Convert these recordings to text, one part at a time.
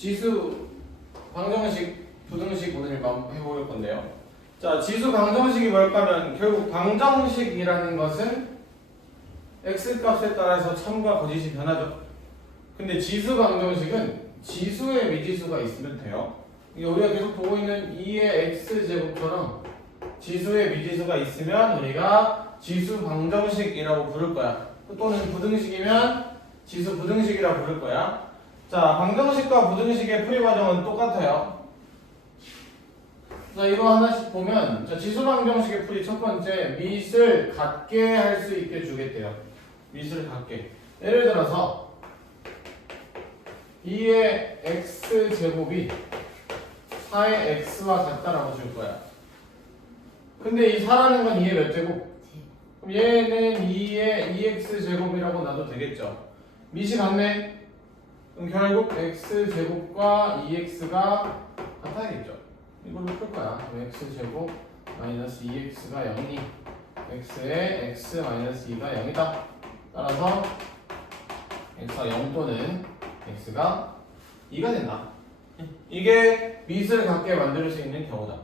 지수 방정식, 부등식 오늘 해볼 건데요. 자, 지수 방정식이 뭘까 하면 결국 방정식이라는 것은 x값에 따라서 참과 거짓이 변하죠. 근데 지수 방정식은 지수에 미지수가 있으면 돼요. 이게 우리가 계속 보고 있는 2의 x제곱처럼 지수에 미지수가 있으면 우리가 지수 방정식이라고 부를 거야. 또는 부등식이면 지수 부등식이라고 부를 거야. 자, 방정식과 부등식의 풀이 과정은 똑같아요. 자, 이거 하나씩 보면, 자, 지수 방정식의 풀이 첫 번째, 밑을 같게 할 수 있게 주겠대요. 밑을 같게. 예를 들어서 2의 x제곱이 4의 x와 같다라고 줄 거야. 근데 이 4라는 건 2의 몇 제곱? 그럼 얘는 2의 2x제곱이라고 놔도 되겠죠. 밑이 같네? 그럼 결국 x제곱과 2x가 같아야겠죠. 이걸로 풀 거야. x제곱 마이너스 2x가 0이 x의 x 마이너스 2가 0이다. 따라서 x가 0 또는 x가 2가 된다. 이게 밑을 같게 만들 수 있는 경우다.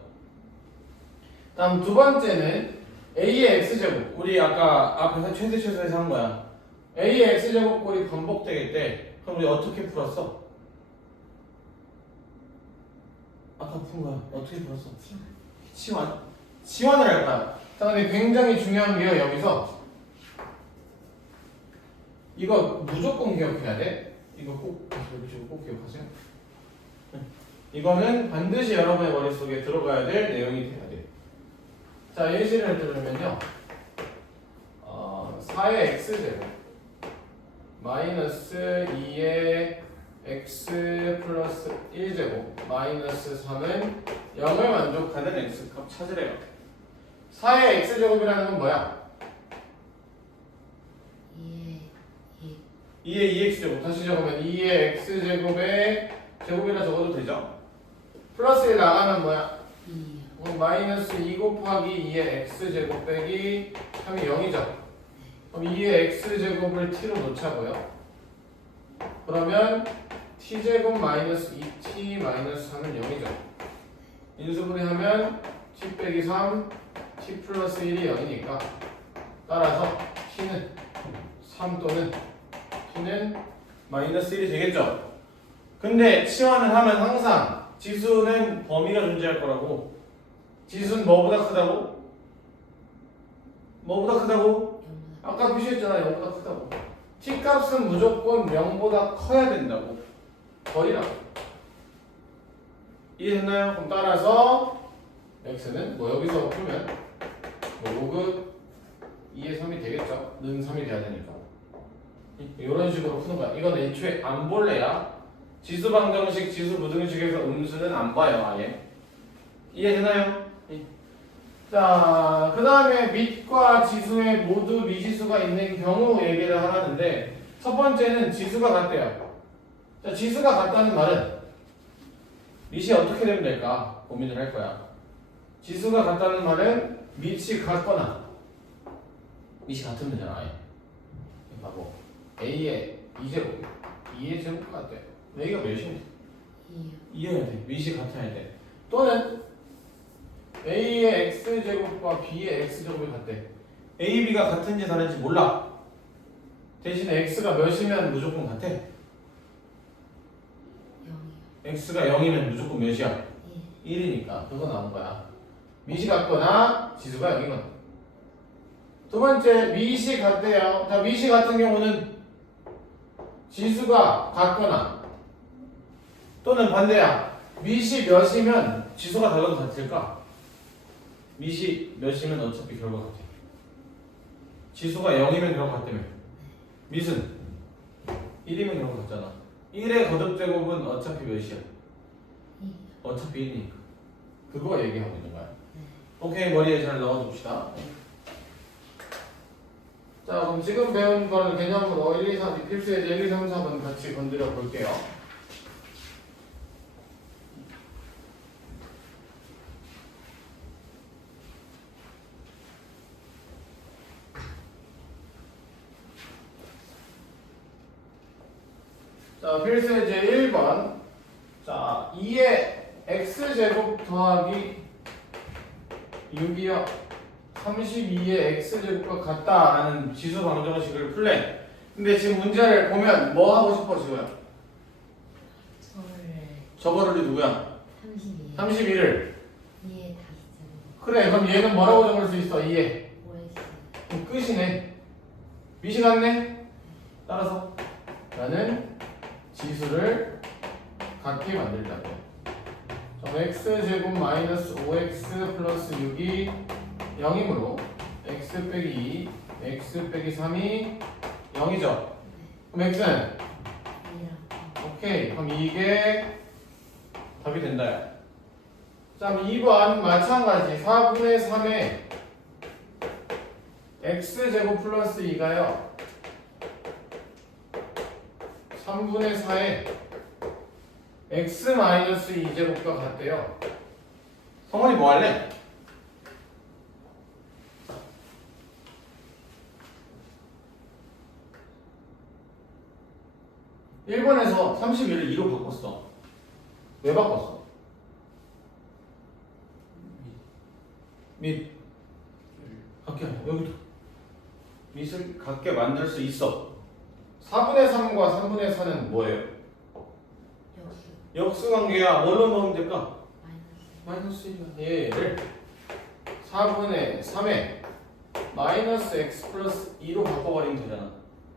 다음 두 번째는 a의 x제곱. 우리 아까 앞에서 최대에서 한 거야. a의 x제곱 꼴이 반복되겠대. 그럼 우리 어떻게 풀었어? 아까 푼 거야. 어떻게 풀었어? 치환. 치환을 할 거야. 자, 근데 굉장히 중요한 게요. 여기서 이거 무조건 기억해야 돼. 이거 꼭 기억하세요. 이거는 반드시 여러분의 머릿속에 들어가야 될 내용이 돼야 돼. 자, 예시를 들으면요. 4의 x제곱 마이너스 2의 x 플러스 1제곱 마이너스 3은 0을 만족하는 x값 찾으래요. 4의 x제곱이라는 건 뭐야? 2의 2x제곱. 다시 적으면 2의 x제곱의 제곱이라 적어도 되죠? 플러스 1 나가면 뭐야? 2. 마이너스 2 곱하기 2의 x제곱 빼기 3이 0이죠? 그럼 2의 x제곱을 t로 놓자고요. 그러면 t제곱 마이너스 2t 마이너스 3은 0이죠. 인수분해하면 t 빼기 3, t 플러스 1이 0이니까 따라서 t는 3 또는 t는 마이너스 1이 되겠죠. 근데 치환을 하면 항상 지수는 범위가 존재할 거라고. 지수는 뭐보다 크다고? 뭐보다 크다고? 아까 표시했잖아. 0보다 크다고. t값은 무조건 0보다 커야 된다고. 거리라고. 이해됐나요? 그럼 따라서 x는 뭐 여기서 풀면 뭐 로그 2의 3이 되겠죠. 는 3이 돼야 되니까. 이런 식으로 푸는 거야. 이건 애초에 안 볼래야. 지수 방정식, 지수 부등식에서 음수는 안 봐요, 아예. 이해되나요? 자, 그 다음에 밑과 지수에 모두 미지수가 있는 경우 얘기를 하라는데, 첫 번째는 지수가 같대요. 자, 지수가 같다는 말은 밑이 어떻게 되면 될까 고민을 할 거야. 지수가 같다는 말은 밑이 같거나 밑이 같으면 되잖아, 아예. 봐보. a의 2제곱, 2의 제곱 같대. a가 몇이니? 2여야 돼. 밑이 같아야 돼. 또는 a의 x제곱과 b의 x제곱이 같대. a, b가 같은지 다른지 몰라. 대신에 x가 몇이면 무조건 같아? x가 0이면 무조건 몇이야? 1이니까 그거 나온 거야. 밑이 같거나 지수가 0이거나. 두 번째, 밑이 같대요. 자, 밑이 같은 경우는 지수가 같거나 또는 반대야. 밑이 몇이면 지수가 달라도 같을까? 밑이 몇이면 어차피 결과 같아. 지수가 0이면 결과 같다며. 밑은 1이면 결과 같잖아. 1의 거듭제곱은 어차피 몇이야? 어차피 1이니까. 그거 얘기하고 있는 거야. 오케이, 머리에 잘 넣어둡시다. 자, 그럼 지금 배운 거는 개념으로 1, 2, 3, 필수예제 1, 2, 3, 4번 같이 건드려 볼게요. 자, 필수예제 1번. 자, 2의 x제곱 더하기 6이요. 32의 x제곱과 같다라는 지수 방정식을 풀래. 근데 지금 문제를 보면 뭐 하고 싶어 지호야? 저거를 누구야? 32를 2에 다시 제곱 그래 그럼 얘는 뭐라고 적을 수 있어? 2에 5x 그럼 끝이네. 미시 같네. 따라서 나는 지수를 같게 만들자고. 그럼 x제곱 마이너스 5x 플러스 6이 0이므로 x 빼기 2 x 빼기 3이 0이죠. 그럼 x는 2랑 오케이. 그럼 이게 답이 된다. 자, 2번 마찬가지 4분의 3에 x제곱 플러스 2가요 3분의 4에 x 마이너스 2제곱과 같대요. 성원이 뭐 할래? 일번에서 31을 2로 바꿨어. 왜 바꿨어? 밑 갖게 여기도 밑을 갖게 만들 수 있어. 4분의 3과 3분의 4는 뭐예요? 역수 역수관계야. 뭘로 넣으면 될까? 마이너스 마이너스 1은 얘를 4분의 3에 마이너스 x 플러스 2로 바꿔버리면 되잖아.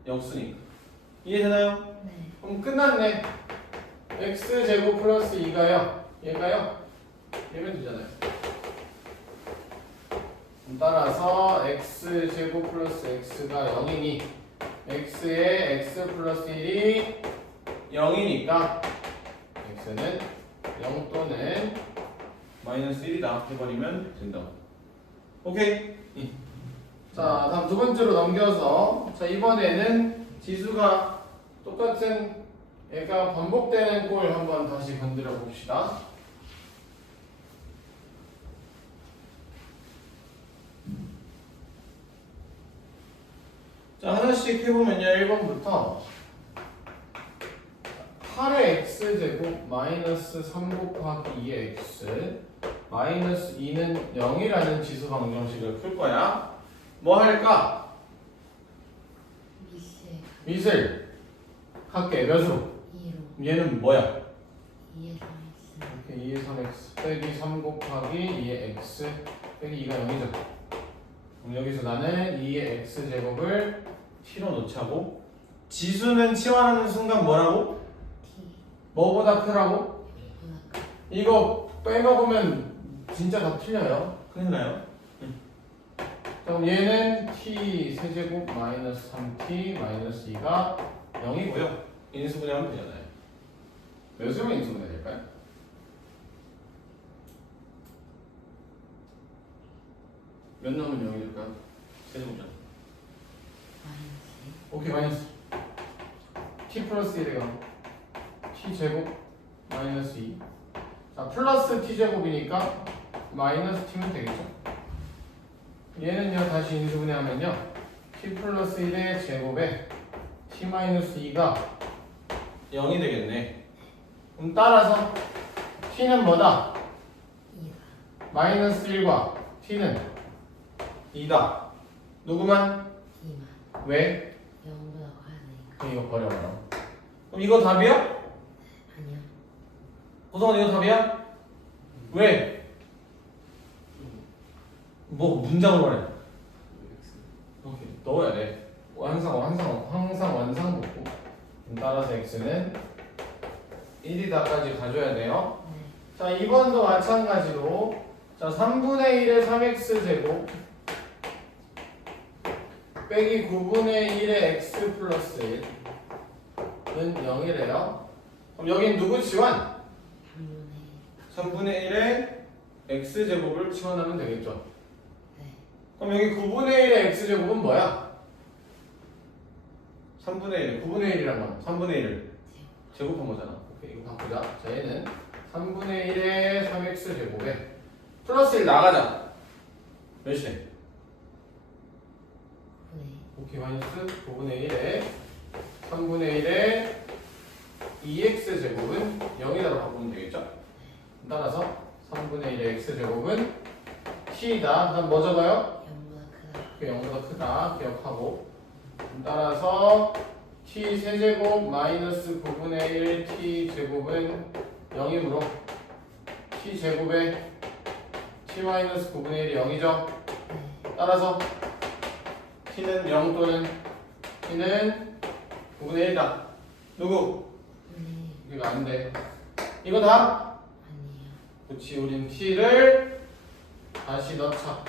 역수니까. 이해되나요? 네 그럼 끝났네. x제곱 플러스 2가요 얘가요 얘면 되잖아요. 그럼 따라서 x제곱 플러스 x가 0이니 x에 x 플러스 1이 0이니까 x는 0 또는 마이너스 1이다 해버리면 된다. 오케이? 자, 다음 두 번째로 넘겨서 자 이번에는 지수가 똑같은 얘가 반복되는 꼴 한번 다시 건드려 봅시다. 자, 하나씩 해보면요. 1번부터 8의 x제곱 마이너스 3 곱하기 2의 x 마이너스 2는 0이라는 지수 방정식을 풀 거야. 뭐 할까? 미세 밑을 할게. 몇으로? 2로 얘는 뭐야? 2에 3x 이렇게 2의 3x 빼기 3 곱하기 2의 x 빼기 2가 0이죠. 그럼 여기서 나는 2의 x제곱을 t로 놓자고 지수는 치환하는 순간 뭐라고? t 뭐보다 크라고? 보다 이거 빼먹으면 진짜 다 틀려요. 큰일 나요. 그럼 얘는 t 세제곱 마이너스 3t 마이너스 2가 0이고요. 인수분해하면 되잖아요. 몇으로 인수분해 될까요? 몇 넣으면 0이 될까요? 세제곱이잖아. 마이너스 오케이 마이너스 t 플러스 1에 0 t 제곱 마이너스 2. 자 플러스 t 제곱이니까 마이너스 t면 되겠죠. 얘는요 다시 인수분해하면요 t 플러스 1의 제곱에 t 마이너스 2가 0이 되겠네. 그럼 따라서 t는 뭐다? 2가 마이너스 1과 t는 2다. 누구만? 2만 왜? 0보다 커야 되니까 그럼 이거 버려봐라. 그럼 이거 답이야? 아니요 고성원 이거 답이야? 왜? 뭐 문장을 말해? 오케이 넣어야 돼. 항상 원상복구. 따라서 x는 1이다까지 가져야 돼요. 네 자 2번도 마찬가지로 자 3분의 1의 3x 제곱 빼기 9분의 1의 x 플러스 1은 0이래요. 그럼 여긴 누구 치환? 3분의 1의 x제곱을 치환하면 되겠죠. 네 그럼 여기 9분의 1의 x제곱은 뭐야? 3분의 1, 9분의 1이란 건 3분의 1을 제곱한 거잖아. 오케이, 이거 바꾸자. 자, 얘는 3분의 1의 3x제곱에 플러스 1 나가자. 몇이네? 9분의 오케이, 마이너스 9분의 1에 3분의 1의 2x제곱은 0이라고 바꾸면 제곱은 t다. 그다음 뭐 적어요? 0보다 크다. 0보다 크다 기억하고, 따라서 t 세제곱 마이너스 9분의 1 t 제곱은 0이므로 t 제곱에 t 마이너스 9분의 1이 0이죠. 네. 따라서 t는 0 또는 t는 9분의 1이다. 누구? 네. 이거 안 돼. 이거 다? 아니에요. 그렇지. 우린 t를 다시 넣자.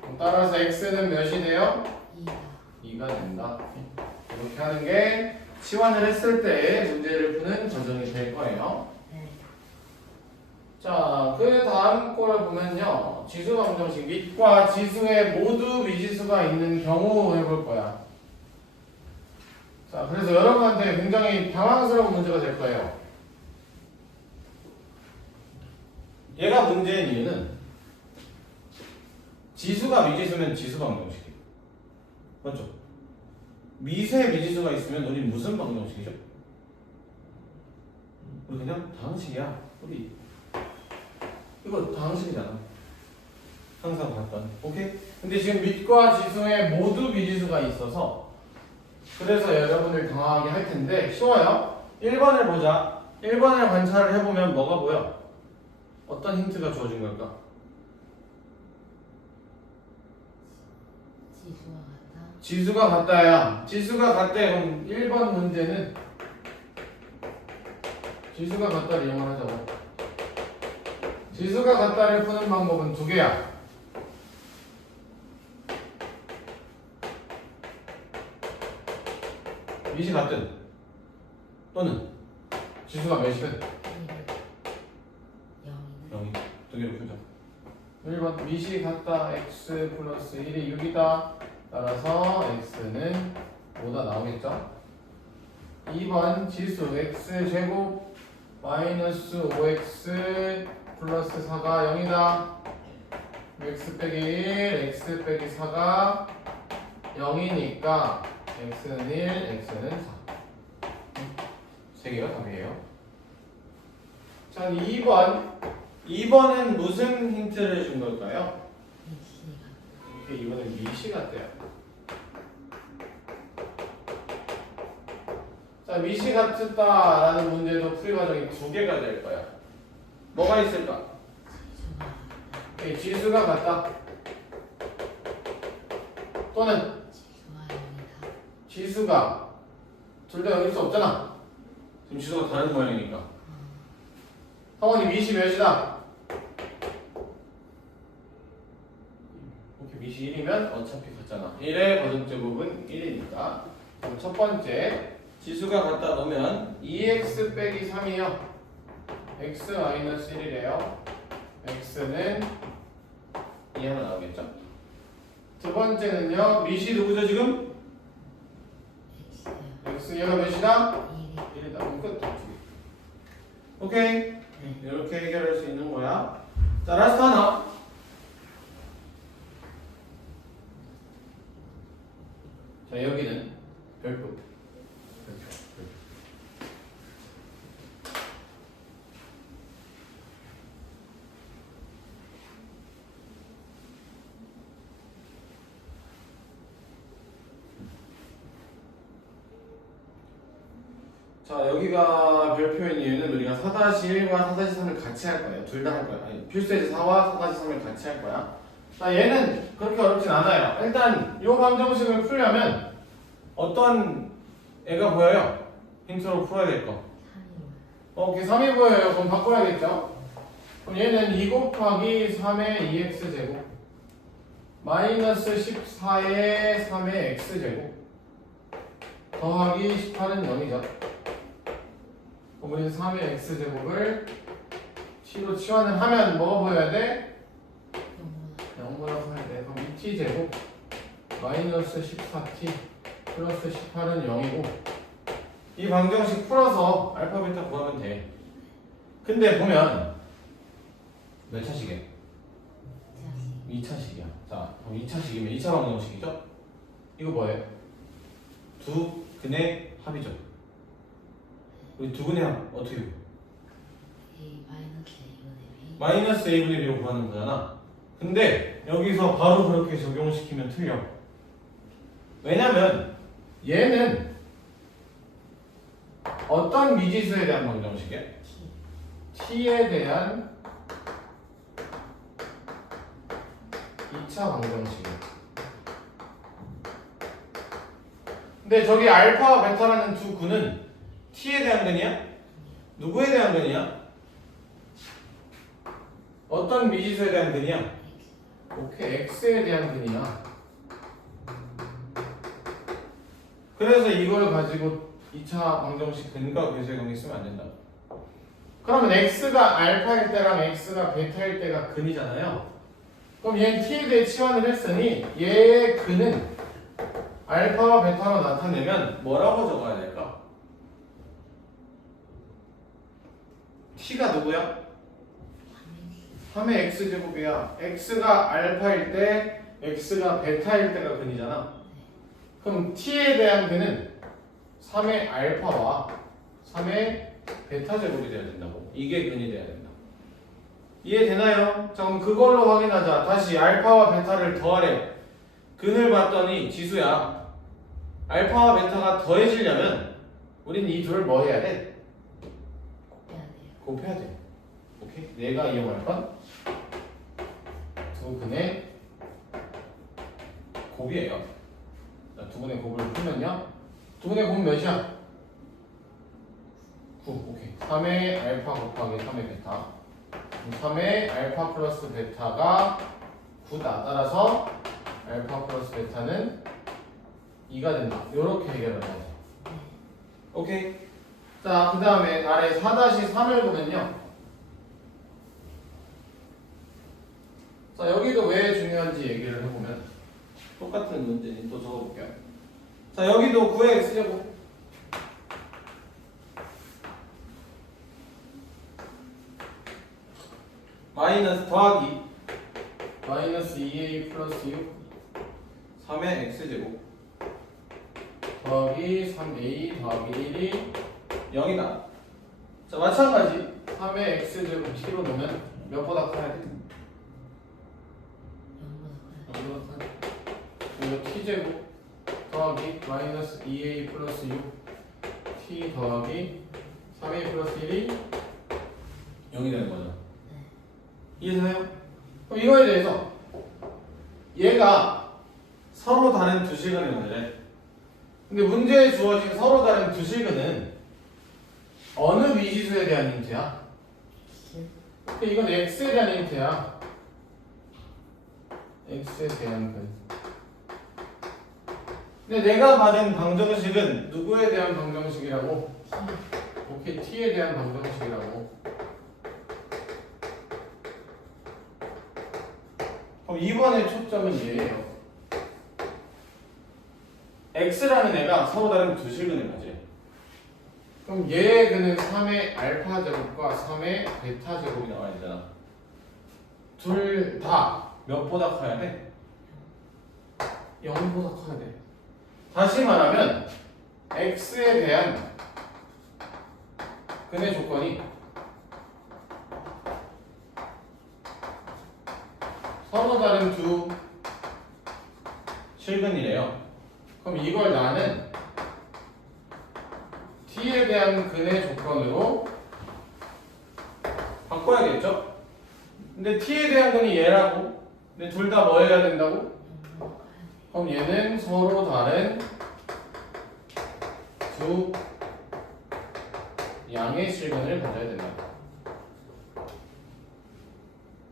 그럼 따라서 x는 몇이 돼요? 2다. 2가 된다. 이렇게 하는 게 치환을 했을 때 문제를 푸는 과정이 될 거예요. 네. 자, 그 다음 거를 보면요. 지수 방정식 밑과 지수에 모두 미지수가 있는 경우 해볼 거야. 자, 그래서 여러분한테 굉장히 당황스러운 문제가 될 거예요. 얘가 문제인 이유는 지수가 미지수면 지수 방정식이에요. 맞죠? 미세 미지수가 있으면 우린 무슨 방정식이죠? 우리 그냥 다항식이야. 우리 이거 다항식이잖아. 항상 봤던. 오케이? 근데 지금 밑과 지수에 모두 미지수가 있어서 그래서 여러분들 당황하게 할 텐데 쉬워요. 1번을 보자. 1번을 관찰을 해보면 뭐가 보여? 어떤 힌트가 주어진 걸까? 지수와 같다. 지수가 같다야. 지수가 같대. 그럼 1번 문제는 지수가 같다를 이용을 하자고. 지수가 같다를 푸는 방법은 두 개야. 밑이 같든 또는 지수가 몇이든 0이 두 개로 풀자. 1번 밑이 같다. x 플러스 1이 6이다. 따라서 x는 5다 나오겠죠. 2번 지수 x 제곱 마이너스 5x 플러스 4가 0이다. x 빼기 1, x 빼기 4가 0이니까 x는 1, x는 4. 세 개가 답이에요. 자, 2번은 무슨 힌트를 준 걸까요? 이렇게 이번엔 미시 같대요. 자, 미시 같다라는 문제도 풀이 과정이 두 개가 될 거야. 뭐가 있을까? 지수가 같다. 또는 지수와 0이다. 지수가 둘 다 여길 수 없잖아. 지금 지수가 다른 모양이니까. 성원이 미시 몇이다? 이렇게 미시 1이면 어차피 같잖아. 1의 거듭제곱은 1이니까. 그럼 첫 번째 지수가 같다 놓으면 2x 빼기 3이요. x 마이너스 1이래요. x는 2 하나 나오겠죠? 두 번째는요. 미시 누구죠 지금? X요. x 얘가 몇이다? 1이. 1이다. 그럼 끝. 오케이? 네. 이렇게 해결할 수 있는 거야. 자, 라스트 하나. 자, 여기는 별표. 자, 여기가 별표인 이유는 우리가 4-1과 4-3을 같이 할 거예요. 둘 다 할 거야. 아니, 필수에서 4와 4-3을 같이 할 거야. 자, 얘는 그렇게 어렵진 않아요. 일단 이 방정식을 풀려면 어떤 애가 보여요? 힌트로 풀어야 될 거. 3이. 오케이, 3이 보여요. 그럼 바꿔야겠죠? 그럼 얘는 2 곱하기 3의 2x 제곱 마이너스 14의 3의 x 제곱 더하기 18은 0이죠. 그럼 우리는 3의 x제곱을 t로 치환을 하면 뭐가 보여야 돼? 0보다 커야 돼. 그럼 2t제곱 마이너스 14t 플러스 18은 0이고 이 방정식 풀어서 알파 베타 구하면 돼. 근데 보면 몇 차식이야? 2차식이야. 자, 그럼 2차식이면 2차 방정식이죠? 이거 뭐예요? 두 근의 합이죠. 우리 두 근의 합 어떻게 해요? A 마이너스 A분의 B. 마이너스 a분의 b로 구하는 거잖아. 근데 여기서 바로 그렇게 적용시키면 틀려. 왜냐면 얘는 어떤 미지수에 대한 방정식이야? t에 대한 2차 방정식이야. 근데 저기 알파와 베타라는 두 구는 t에 대한 근이야? 누구에 대한 근이야? 어떤 미지수에 대한 근이야? 오케이, x에 대한 근이야. 그래서 이걸 가지고 2차 방정식 근과 괴수의 관계 쓰면 안 된다. 그러면 x가 알파일 때랑 x가 베타일 때가 근이잖아요. 그럼 얘는 t에 대해 치환을 했으니 얘의 근은 알파와 베타로 나타내면 뭐라고 적어야 될까? t가 누구야? 3의 x제곱이야. x가 알파일 때 x가 베타일 때가 근이잖아. 그럼 t에 대한 근은 3의 알파와 3의 베타 제곱이 돼야 된다고. 이게 근이 돼야 된다. 이해되나요? 자, 그럼 그걸로 확인하자. 다시 알파와 베타를 더하래. 근을 봤더니 지수야. 알파와 베타가 더해지려면 우린 이 둘을 뭐 해야 돼? 곱해야 돼요. 곱해야 돼. 오케이? 내가 이용할 건 두 근의 곱이에요. 자, 두 근의 곱을 풀면요. 두 근의 곱은 몇이야? 9. 오케이. 3의 알파 곱하기 3의 베타. 3의 알파 플러스 베타가 9다. 따라서 알파 플러스 베타는 2가 된다. 이렇게 해결을 해야 돼. 오케이. 자, 그 다음에 아래 4-3을 보면요. 자, 여기도 왜 중요한지 얘기를 해보면 똑같은 문제니 또 적어볼게요. 자, 여기도 9의 x제곱 마이너스 더하기 마이너스 2a 플러스 6 3의 x제곱 더하기 3a 더하기 1이 0이다. 자, 마찬가지 3의 x제곱 t로 놓으면 몇보다 커야 돼? 0보다 커야 돼. 그리고 t제곱 더하기 마이너스 2a 플러스 6 t 더하기 3a 플러스 1이 0이 되는 거죠. 이해되나요? 그럼 이거에 대해서 얘가 서로 다른 두 실근의 문제래. 근데 문제에 주어진 서로 다른 두 실근은 어느 미지수에 대한 힌트야? 이건 x에 대한 힌트야. x에 대한 근. 근데 내가 받은 방정식은 누구에 대한 방정식이라고? 오케이, t에 대한 방정식이라고. 그럼 이번의 초점은 얘예요. x라는 애가 서로 다른 두 실근의 거지. 그럼 얘의 근은 3의 알파 제곱과 3의 베타 제곱이 나와야 되잖아. 둘 다 몇보다 커야 돼? 0보다 커야 돼. 다시 말하면 x에 대한 근의 조건이 서로 다른 두 실근이래요. 그럼 이걸 나는 t에 대한 근의 조건으로 바꿔야겠죠? 근데 t에 대한 근이 얘라고. 근데 둘 다 뭐 해야 된다고? 그럼 얘는 서로 다른 두 양의 실근을 가져야 된다.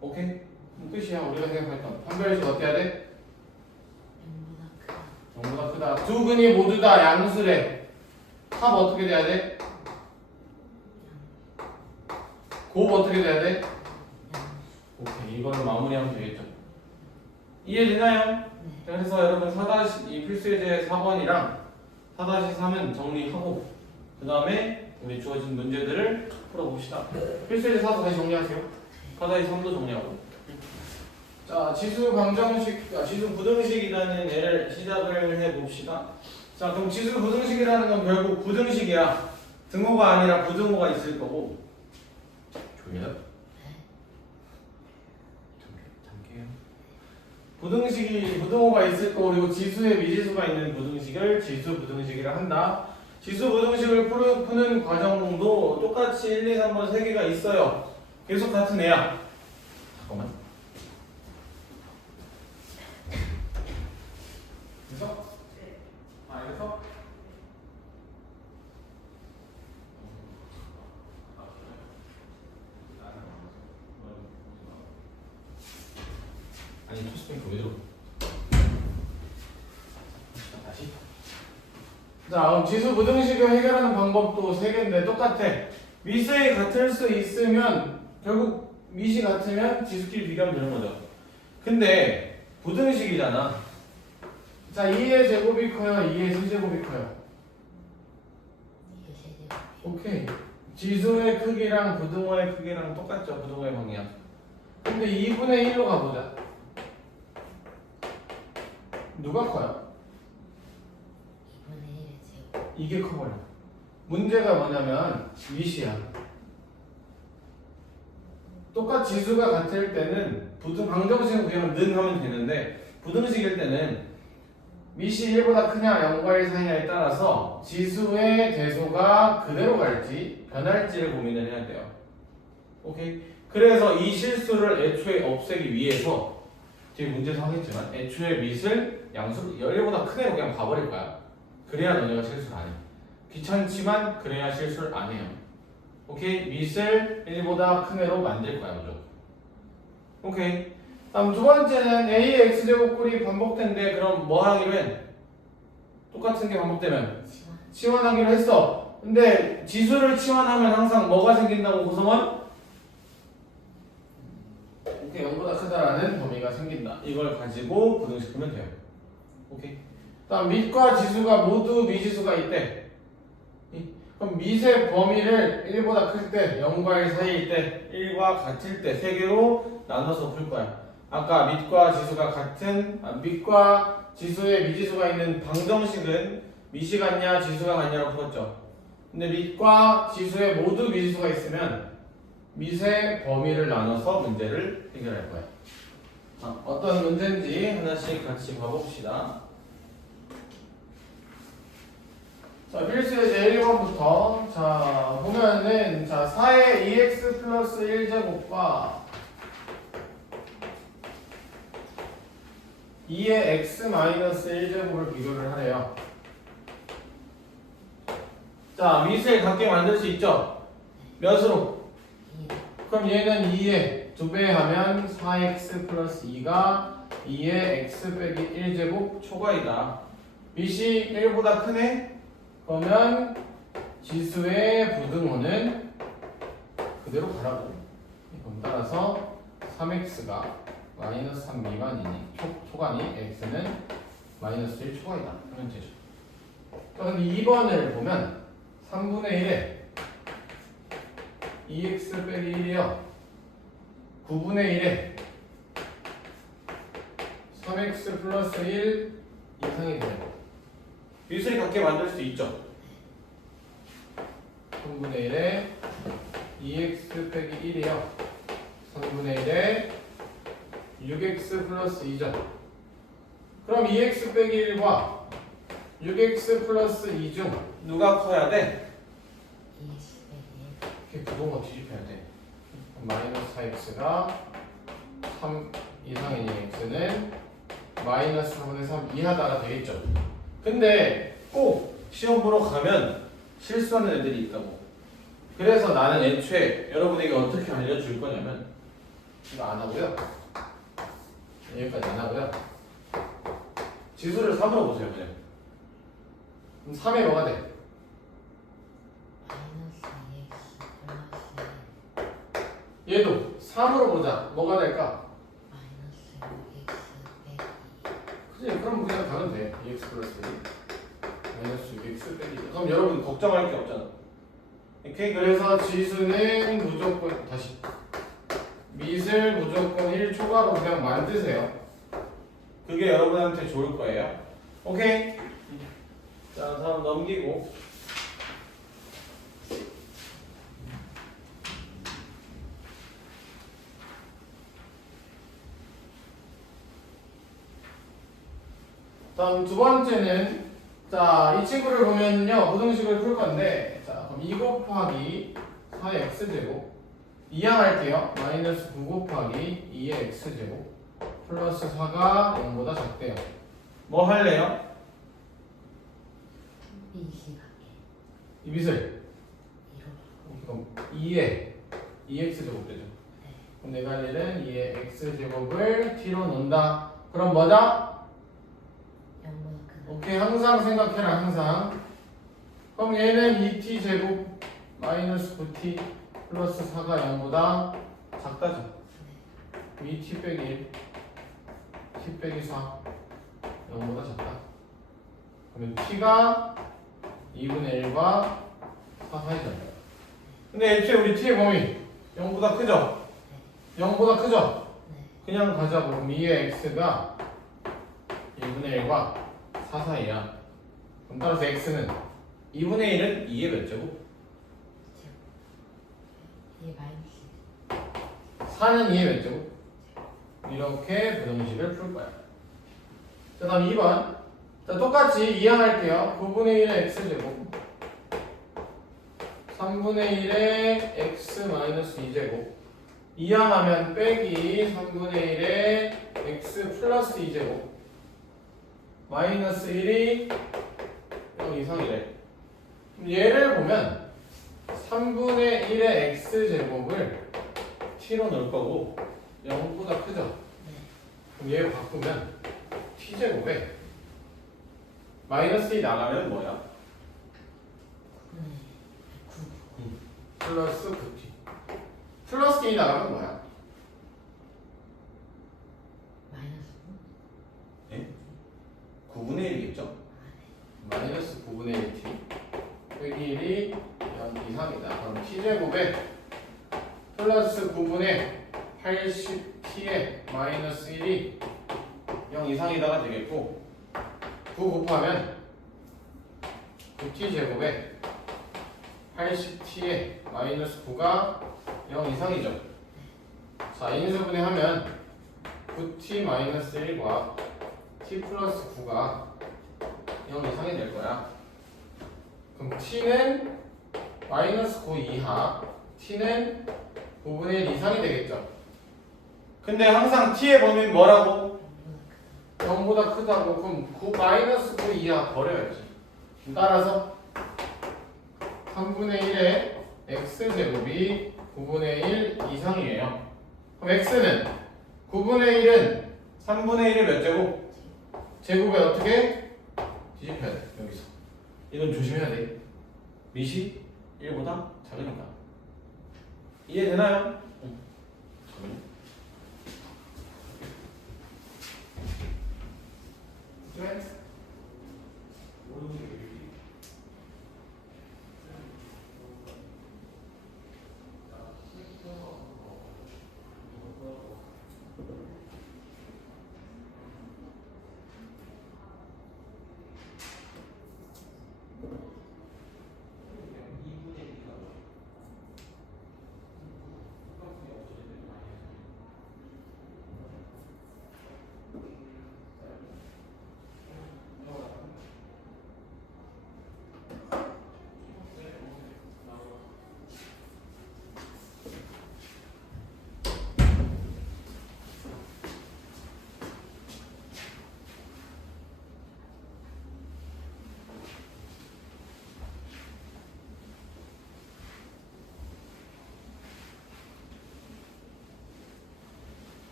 오케이? 끝이야. 우리가 생각했던 판별식 어떻게 해야 돼? 0보다 크다. 두 근이 모두 다 양수래. 합 어떻게 돼야 돼? 곱 어떻게 돼야 돼? 오케이. 이걸로 마무리하면 되겠죠. 이해되나요? 그래서 여러분 4-2 필수예제 4번이랑 4-3은 정리하고 그 다음에 우리 주어진 문제들을 풀어봅시다. 필수예제 4도 다시 정리하세요. 4-3도 정리하고. 자, 지수 방정식, 지수 부등식이라는 애를 시작을 해봅시다. 자, 그럼 지수 부등식이라는 건 결국 부등식이야. 등호가 아니라 부등호가 있을 거고. 그게요? 잠깐요. 부등호가 있을 거 그리고 지수에 미지수가 있는 부등식을 지수 부등식이라 한다. 지수 부등식을 푸는 과정도 똑같이 1, 2, 3번 3개가 있어요. 계속 같은 애야. 잠깐만. 그래서? 그래서? 아니 토스핑크 왜 저러? 다시. 자, 그럼 지수 부등식을 해결하는 방법도 3개인데 똑같아. 미수에 같을 수 있으면 결국 미시 같으면 지수끼리 비교하면 되는 거죠. 근데 부등식이잖아. 자, 2의 제곱이 커요? 2의 세제곱이 커요? 이게 세제곱. 오케이. 지수의 크기랑 부등호의 크기랑 똑같죠. 부등호의 방향. 근데 2분의 1로 가보자. 누가 커요? 2분의 1의 제곱. 이게 커버려. 문제가 뭐냐면 미시야. 똑같이 지수가 같을 때는 방정식은 그냥 는 하면 되는데 부등식일 때는 미시 1보다 크냐 0과 1 사이냐에 따라서 지수의 대소가 그대로 갈지 변할지를 고민을 해야 돼요. 오케이? 그래서 이 실수를 애초에 없애기 위해서 뒤에 문제에서 하겠지만 애초에 밑을 양수 1보다 큰 애로 그냥 봐버릴 거야. 그래야 너네가 실수를 안 해. 귀찮지만 그래야 실수를 안 해요. 오케이? 밑을 1보다 큰 애로 만들 거야 무조건. 오케이? 다음 두 번째는 a의 x제곱꼴이 반복된대. 그럼 뭐 하기로 해? 똑같은 게 반복되면 치환하기로 했어. 근데 지수를 치환하면 항상 뭐가 생긴다고 구성원? 오케이, 0보다 크다라는 범위가 생긴다. 이걸 가지고 부등식하면 돼요. 오케이. 다음 밑과 지수가 모두 미지수가 있대. 그럼 밑의 범위를 1보다 클 때, 0과 1 사이일 때, 1과 같을 때 3개로 나눠서 풀 거야. 아까 밑과 지수가 같은 밑과 지수에 미지수가 있는 방정식은 밑이 같냐 지수가 같냐로 풀었죠. 근데 밑과 지수에 모두 미지수가 있으면 밑의 범위를 나눠서 문제를 해결할 거야. 어떤 문제인지 하나씩 같이 봐봅시다. 자, 필수 예제 1번부터 자 보면은 자 4의 2x 플러스 1제곱과 2의 x 마이너스 1제곱을 비교를 하래요. 자, 밑을 같게 만들 수 있죠? 몇으로? 2. 그럼 얘는 2에 2배 하면 4x 플러스 2가 2의 x 빼기 1제곱 초과이다. 밑이 1보다 크네? 그러면 지수의 부등호는 그대로 가라고. 그럼 따라서 3x가 마이너스 3 미만이니 초과니 x는 마이너스 1 초과이다 하면 되죠. 그럼 2번을 보면 3분의 1에 2x 빼기 1이요 9분의 1에 3x 플러스 1 이상이 돼요. 밑을 같게 만들 수 있죠. 3분의 1에 2x 빼기 1이요 3분의 1에 6x 플러스 2죠. 그럼 2x 빼기 1과 6x 플러스 2 중 누가 커야 돼? 2x 빼기 1. 이렇게 부동호 뒤집혀야 돼. 마이너스 4x가 3 이상인 x는 마이너스 4분의 3 이하다가 되겠죠. 근데 꼭 시험 보러 가면 실수하는 애들이 있다고. 그래서 나는 애초에 여러분에게 어떻게 알려줄 거냐면 이거 안 하고요. 여기까지 안 하고요. 지수를 3으로 보세요 그냥. 그럼 3에 뭐가 돼? 마이너스 2x 플러스 얘도 3으로 보자. 뭐가 될까? 마이너스 6x 빼기 2. 그치? 그럼 그냥 가면 돼. 2x 플러스 1 마이너스 6x 빼기 2. 그럼 여러분 걱정할 게 없잖아. 오케이? 그래서 지수는 무조건 다시 밑을 무조건 1 초과로 그냥 만드세요. 그게 여러분한테 좋을 거예요. 오케이? 자, 다음 넘기고 다음 두 번째는 자, 이 친구를 보면요 부등식을 풀 건데 자 그럼 2 곱하기 4의 x제곱 이항할게요. 마이너스 9 곱하기 2의 x제곱 플러스 4가 0보다 작대요. 뭐 할래요? 미시 가게 이 밑을 1호 그럼 2의 2x제곱 되죠. 그럼 내가 할 일은 2의 x제곱을 t로 놓는다. 그럼 뭐다? 0보다 크다 오케이 항상 생각해라 항상. 그럼 얘는 2t 제곱 마이너스 9t 플러스 4가 0보다 작다죠. 2t 빼기 1 t 빼기 4 0보다 작다. 그러면 t가 2분의 1과 4 사이잖아요. 근데 애초에 우리 t의 범위 0보다 크죠? 0보다 크죠? 네 그냥 가자고. 그럼 2의 x가 1분의 1과 4 사이야. 그럼 따라서 x는 2분의 1은 2의 몇 제곱? 이게 마이너스 4는 2의 몇 제곱? 이렇게 부등식을 풀 거야. 자, 다음 2번. 자, 똑같이 이항할게요. 9분의 1의 x제곱 3분의 1의 x 마이너스 2제곱 이항하면 빼기 3분의 1의 x 플러스 2제곱 마이너스 1이 0 이상이래. 그럼 얘를 보면 3분의 1의 x제곱을 t로 넣을 거고 0보다 크죠? 그럼 얘 바꾸면 t제곱에 마이너스 2 나가면 뭐야? 9분의 9 플러스 9t 플러스 2 나가면 뭐야? 마이너스 예? 9분의 1이겠죠? 마이너스 9분의 1t 빼기 1이 0 이상이다. 그럼 t제곱에 플러스 9분의 80t에 마이너스 1이 0 이상이다가 되겠고 9 곱하면 9t제곱에 80t에 마이너스 9가 0 이상이죠. 자, 인수분해 하면 9t 마이너스 1과 t 플러스 9가 0 이상이 될 거야. 그럼 t는 마이너스 9 이하, t는 9분의 1 이상이 되겠죠. 근데 항상 t의 범위는 뭐라고? 0보다 크다고. 그럼 9 마이너스 9 이하 버려야지. 따라서 3분의 1의 x제곱이 9분의 1 이상이에요. 그럼 x는 9분의 1은 3분의 1의 몇 제곱? 제곱에 어떻게? 뒤집혀야 돼. 여기서. 이건 조심해야 돼. 밑이 1보다 작으니까. 이해되나요? 응. 잠깐만요. 네.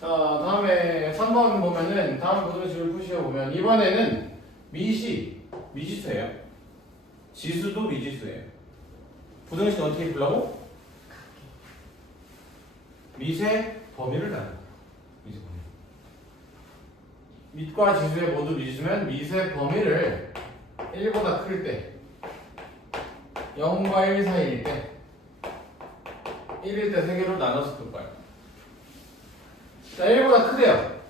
자, 다음에 3번 보면은 다음 부등식을 푸시어 보면 이번에는 미지수예요. 지수도 미지수예요. 부등식 어떻게 풀라고? 밑의 범위를 나눈 거야. 밑의 범위. 밑과 지수에 모두 미지수면 밑의 범위를 1보다 클 때 0과 1 사이일 때 1일 때 3개로 나눠서 풀 거야. 자, 1보다 크대요.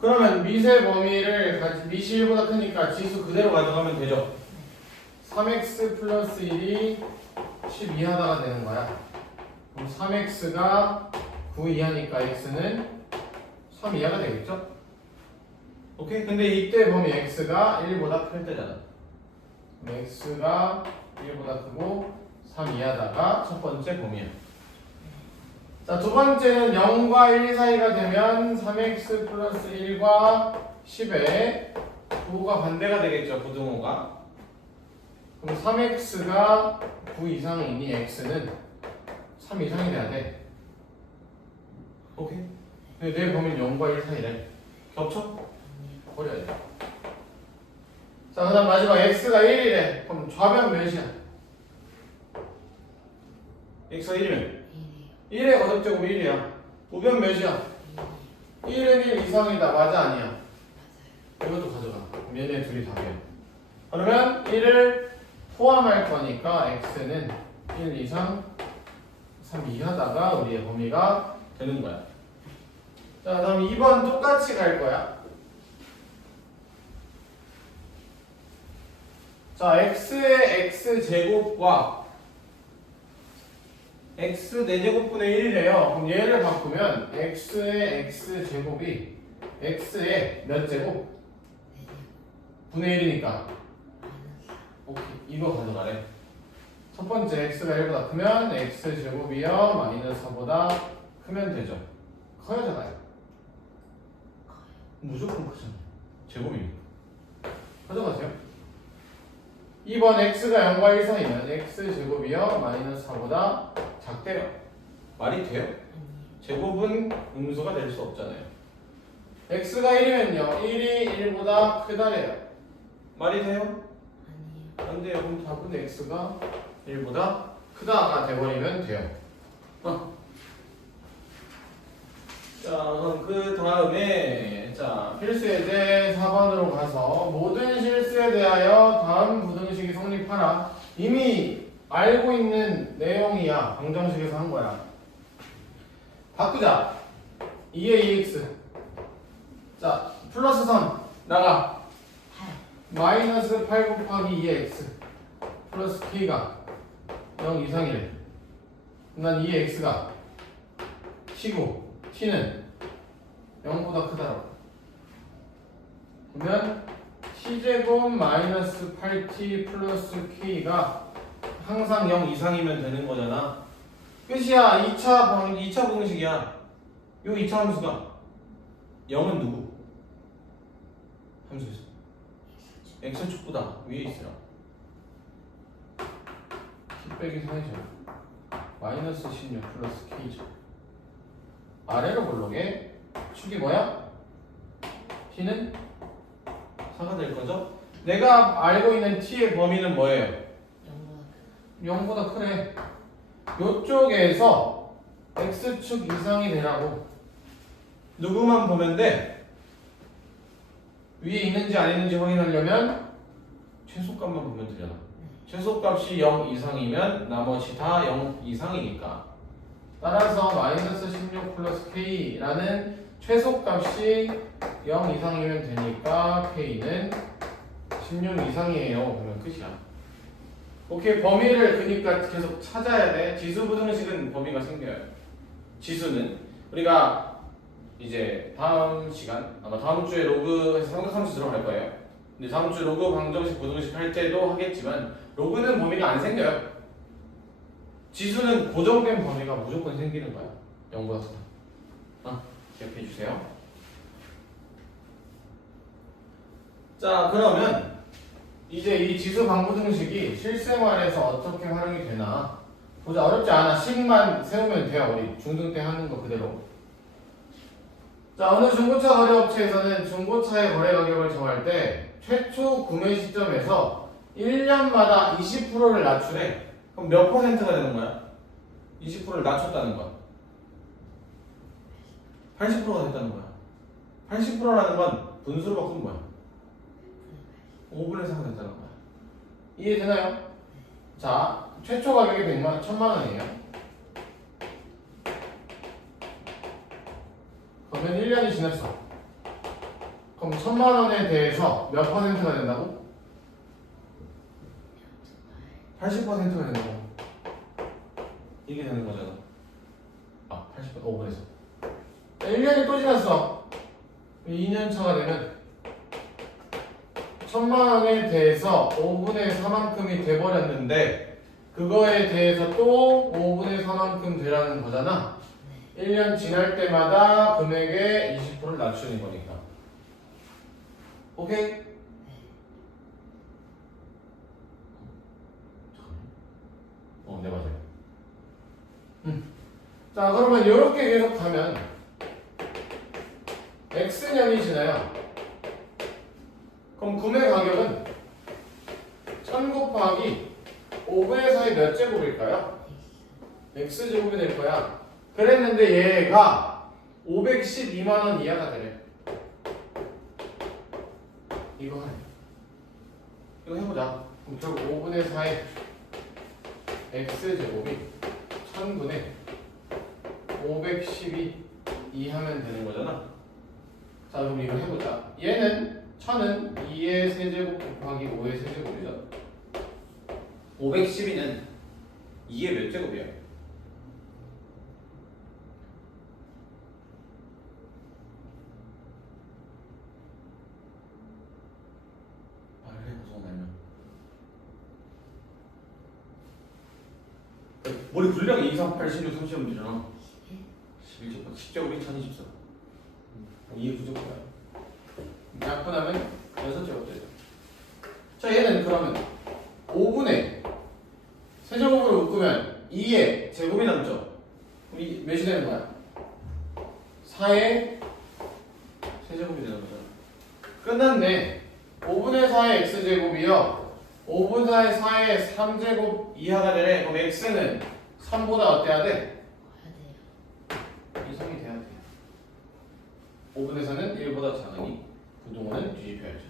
그러면 밑의 범위를 밑이 1보다 크니까 지수 그대로 가져가면 되죠. 3x 플러스 1이 10 이하다가 되는 거야. 그럼 3x가 9 이하니까 x는 3 이하가 되겠죠? 오케이? 근데 이때 범위 x가 1보다 클 때잖아. x가 1보다 크고 3 이하다가 첫 번째 범위야. 자, 두 번째는 0과 1 사이가 되면 3x 플러스 1과 10에 부호가 반대가 되겠죠, 부등호가. 그럼 3x가 9 이상이니 x는 3 이상이 돼야 돼. 오케이? 근데 내 범위는 0과 1 사이래. 겹쳐? 버려야 돼. 자, 그 다음 마지막 x가 1이래. 그럼 좌변 몇이야? x가 1이면 1의 거듭제곱 1이야. 우변 몇이야? 1은 1 이상이다. 맞아 아니야? 이것도 가져가. 그럼 얘네 둘이 답이야. 그러면 1을 포함할 거니까 x는 1 이상 3 이하다가 우리의 범위가 되는 거야. 자, 그럼 2번 똑같이 갈 거야. 자, x의 x제곱과 x 4제곱분의 1이래요. 그럼 얘를 바꾸면 x의 x제곱이 x의 몇 제곱? 분의 1이니까 오케이, 이거 가져가래. 첫 번째 x가 1보다 크면 x제곱이요 마이너스 4보다 크면 되죠. 커요 작아요? 무조건 크잖아. 제곱이니까 가져가세요. 2번 x가 0과 1 사이면 x제곱이요 마이너스 4보다 작대요. 말이 돼요? 제곱은 음수가 될 수 없잖아요. x가 1이면요 1이 1보다 크다래요. 말이 돼요? 안 돼요. 그럼 답은 x가 1보다 크다가 돼버리면 돼요. 자, 그럼 그 다음에 자 필수 예제 4번으로 가서 모든 실수에 대하여 다음 부등식이 성립하라. 이미 알고 있는 내용이야. 방정식에서 한 거야. 바꾸자. 2의 2x. 자, 플러스 3 나가. 마이너스 8 곱하기 2의 x 플러스 k가 0 이상이래. 난 2의 x가 t고 t는 0보다 크다라고. 그러면 t제곱 마이너스 8t 플러스 k가 항상 0 이상이면 되는 거잖아. 끝이야. 2차 공식이야. 요 2차 함수가 0은 누구? 함수에서 x축보다 위에 있어요. t 빼기 4이죠. 마이너스 16 플러스 k죠. 아래로 볼록에 축이 뭐야? t는 4가 될 거죠? 내가 알고 있는 t의 범위는 뭐예요? 0보다 크래. 요쪽에서 x축 이상이 되라고 누구만 보면 돼? 위에 있는지 안 있는지 확인하려면 최소값만 보면 되잖아. 최소값이 0 이상이면 나머지 다 0 이상이니까 따라서 마이너스 16 플러스 k라는 최소값이 0 이상이면 되니까 k는 16 이상이에요. 그러면 끝이야. 오케이, 범위를 그러니까 계속 찾아야 돼. 지수부등식은 범위가 생겨요. 지수는 우리가 이제 다음 시간 아마 다음 주에 로그에서 삼각함수 들어갈 거예요. 근데 다음 주 로그 방정식 부등식 할 때도 하겠지만 로그는 범위가 안 생겨요. 지수는 고정된 범위가 무조건 생기는 거야. 0보다 크다. 기억해 주세요. 자, 그러면 이제 이 지수 방부등식이 실생활에서 어떻게 활용이 되나 보자. 어렵지 않아. 식만 세우면 돼요. 우리 중등 때 하는 거 그대로. 자, 어느 중고차 거래업체에서는 중고차의 거래 가격을 정할 때 최초 구매 시점에서 1년마다 20%를 낮추래. 그럼 몇 퍼센트가 되는 거야? 20%를 낮췄다는 거야. 80%가 됐다는 거야. 80%라는 건 분수로 바꾼 거야. 5분의 4가 됐다는 거야. 이해되나요? 자, 최초 가격이 1000만 원이에요. 그러면 1년이 지났어. 그럼 1000만 원에 대해서 몇 퍼센트가 된다고? 80%가 된다고. 이게 되는 거잖아. 80%, 5분에서. 1년이 또 지났어. 2년차가 되면 1000만원에 대해서 5분의 4만큼이 돼버렸는데 그거에 대해서 또 5분의 4만큼 되라는 거잖아. 1년 지날 때마다 금액의 20%를 낮추는 거니까. 오케이? 네 맞아요. 자 그러면 이렇게 계속 가면 X년이 지나요. 그럼 구매 가격은 1000 곱하기 5분의 4의 몇 제곱일까요? X제곱이 될 거야. 그랬는데 얘가 512만원 이하가 되래. 이거 하네. 이거 해보자. 그럼 결국 5분의 4의 X제곱이 1000분의 512 이하면 되는 거잖아. 자 그럼 이거 해보자. 얘는 1000은 2의 세제곱 곱하기 5의 세제곱이죠. 512는 2의 몇 제곱이야? 말을 해보자 말면 머리 분량이 2, 3, 8, 16, 30하면 되잖아. 11제곱, 10제곱이 1024 2의 부족해요. 약분하면 6제곱 되죠. 자 얘는 그러면 5분의 세제곱으로 묶으면 2의 제곱이 남죠. 그럼 이 몇이 되는 거야? 4의 세제곱이 되는 거잖아. 끝났네. 5분의 4의 x제곱이요 5분의 4의 3제곱 이하가 되네. 그럼 x는 3보다 어때야 돼? 이상이 돼야 돼. 5분에서는 1보다 작으니 부동호는 뒤집혀야지.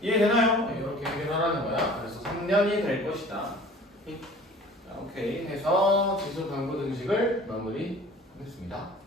이해되나요? 이렇게 해결하라는 거야. 그래서 3년이 될 것이다. 자, 오케이 해서 지수 강구 등식을 마무리하겠습니다.